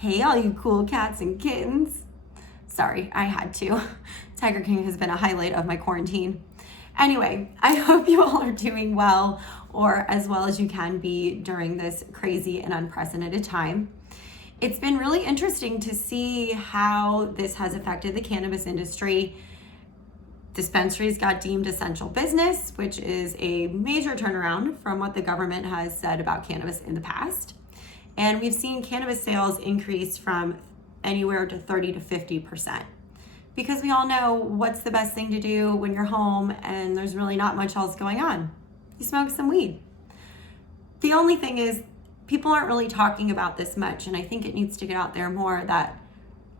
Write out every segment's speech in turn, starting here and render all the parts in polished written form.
Hey, all you cool cats and kittens. Sorry, I had to. Tiger King has been a highlight of my quarantine. Anyway, I hope you all are doing well, or as well as you can be during this crazy and unprecedented time. It's been really interesting to see how this has affected the cannabis industry. Dispensaries got deemed essential business, which is a major turnaround from what the government has said about cannabis in the past. And we've seen cannabis sales increase from anywhere to 30 to 50%. Because we all know what's the best thing to do when you're home and there's really not much else going on. You smoke some weed. The only thing is, people aren't really talking about this much, and I think it needs to get out there more, that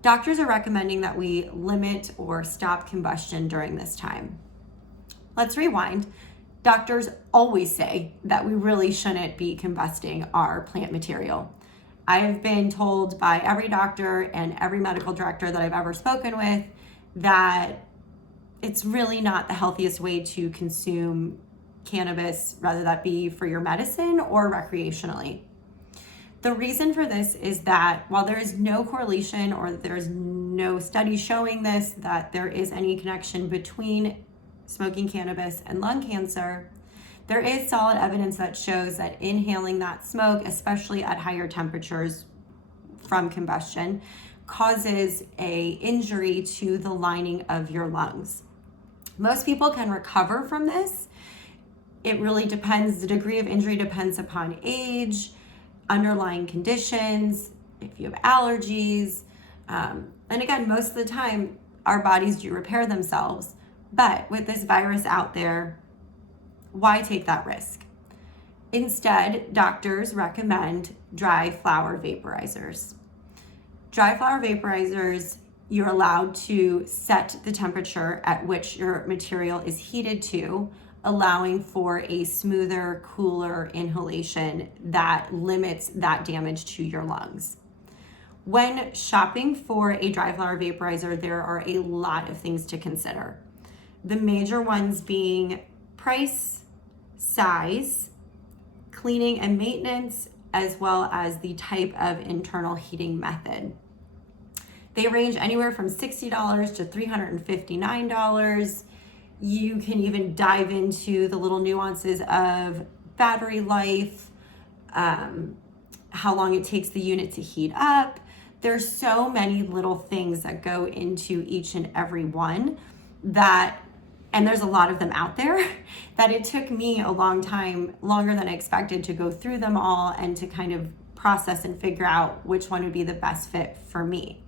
doctors are recommending that we limit or stop combustion during this time. Let's rewind. Doctors always say that we really shouldn't be combusting our plant material. I have been told by every doctor and every medical director that I've ever spoken with that it's really not the healthiest way to consume cannabis, whether that be for your medicine or recreationally. The reason for this is that while there is no correlation or there's no study showing this, that there is any connection between smoking cannabis and lung cancer, there is solid evidence that shows that inhaling that smoke, especially at higher temperatures from combustion, causes a injury to the lining of your lungs. Most people can recover from this. It really depends, the degree of injury depends upon age, underlying conditions, if you have allergies. And again, most of the time, our bodies do repair themselves. But with this virus out there, why take that risk? Instead, doctors recommend dry flower vaporizers. Dry flower vaporizers, you're allowed to set the temperature at which your material is heated to, allowing for a smoother, cooler inhalation that limits that damage to your lungs. When shopping for a dry flower vaporizer, there are a lot of things to consider. The major ones being price, size, cleaning and maintenance, as well as the type of internal heating method. They range anywhere from $60 to $359. You can even dive into the little nuances of battery life, how long it takes the unit to heat up. There's so many little things that go into each and every one and there's a lot of them out there, that it took me a long time, longer than I expected, to go through them all and to kind of process and figure out which one would be the best fit for me.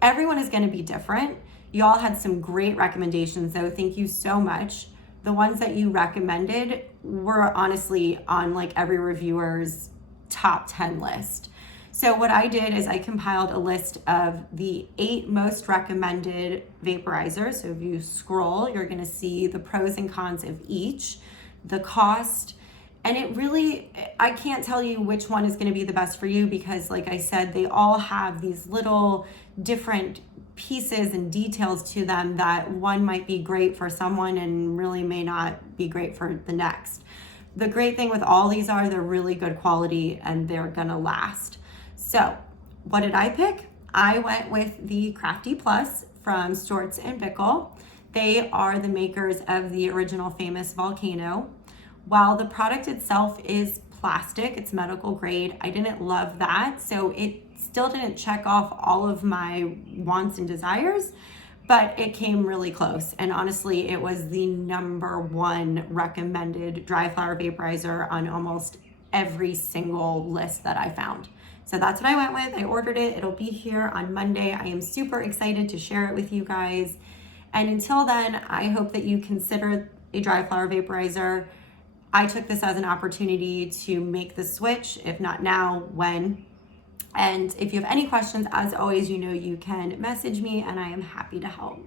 Everyone is going to be different. You all had some great recommendations, though. Thank you so much. The ones that you recommended were honestly on like every reviewer's top 10 list. So what I did is I compiled a list of the 8 most recommended vaporizers. So if you scroll, you're going to see the pros and cons of each, the cost, and I can't tell you which one is going to be the best for you because, like I said, they all have these little different pieces and details to them that one might be great for someone and really may not be great for the next. The great thing with all these are they're really good quality and they're going to last. So what did I pick? I went with the Crafty Plus from Storz and Bickel. They are the makers of the original famous Volcano. While the product itself is plastic, it's medical grade, I didn't love that. So it still didn't check off all of my wants and desires, but it came really close. And honestly, it was the #1 recommended dry flower vaporizer on almost every single list that I found. So that's what I went with. I ordered it. It'll be here on Monday. I am super excited to share it with you guys. And until then, I hope that you consider a dry flower vaporizer. I took this as an opportunity to make the switch, if not now, when. And if you have any questions, as always, you know you can message me and I am happy to help.